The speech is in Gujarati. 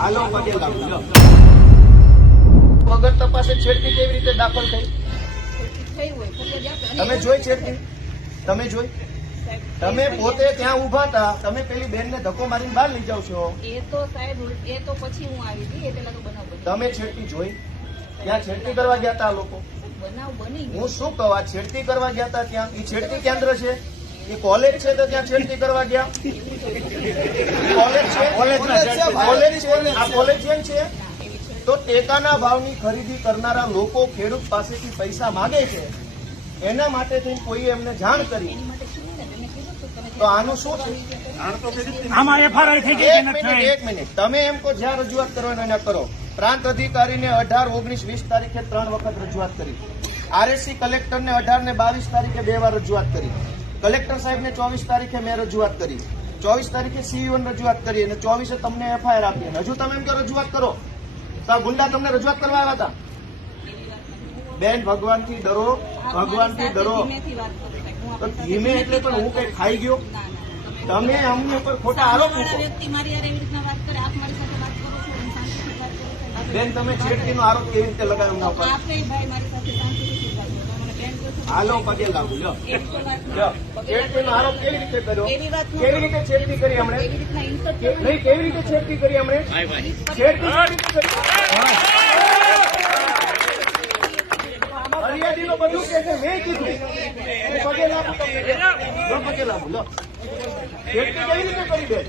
હાલો પગે લાગુ લો. વગર તપાસે છેડતી કેવી રીતે દાખલ થઈ? તમે જોઈ છેડતી? તમે જોઈ? તમે પોતે ત્યાં ઉભા હતા, તમે પેલી બેન ને ધક્કો મારીને બહાર લઈ જાવ છો. એ તો સાહેબ એ તો પછી હું આવી હતી, એ પેલા તો બનાવ બન્યો. તમે છેડતી જોઈ? ત્યાં છેડતી કરવા ગયા હતા લોકો? બનાવ બની ગયો. હું શું કહું, છેડતી કરવા ગયા હતા ત્યાં? એ છેડતી કેન્દ્ર છે? એ કોલેજ છે તો ત્યાં છેડતી કરવા ગયા? કોલેજ છે? કોલેજ છે? આ કોલેજિયન છે? તો ટેકાના ભાવની ખરીદી કરનારા લોકો ખેડૂત પાસેથી પૈસા માંગે છે, એના માટે થઈને કોઈ એમને જાણ કરી, તો આનું શું છે? આમાં એફઆરઆઈ થઈ ગઈ. એક મિનિટ, તમે એમ કહો જ્યાં રજૂઆત કરવાનો એને કરો. પ્રાંત અધિકારીને 18, 19, 20 તારીખે 3 વખત રજૂઆત કરી. આરએસસી કલેક્ટરને 18 ને 22 તારીખે 2 વાર રજૂઆત કરી. કલેક્ટર સાહેબને 24 તારીખે મેં રજૂઆત કરી. 24 તારીખે સીઈઓને રજૂઆત કરી અને 24 તમને એફઆઈઆર આપી. હજુ તમે એમ કહો રજૂઆત કરો તો ગુંડા તમને રજૂઆત કરવા આવ્યા હતા? બેન, ભગવાનથી ડરો, ભગવાનથી ડરો. તો ધીમે એટલે પણ હું કઈ ખાઈ ગયો? તમે અમને ઉપર ખોટા આરોપ મૂકો. બેન, તમે છેડતીનો આરોપ કેવી રીતે લગાવ્યો ના ઉપર? હાલો પગે લાગુ લો. છેડતીનો આરોપ કેવી રીતે કર્યો? કેવી રીતે છેડતી કરી હમણે? નહીં, કેવી રીતે છેડતી કરી હમણે? છેડતી હરિયાળીનું બધું કે છે, મેં કીધું. પગે લાગુ, પગે લાગુ લો. છેડતી કેવી રીતે કરી બેન?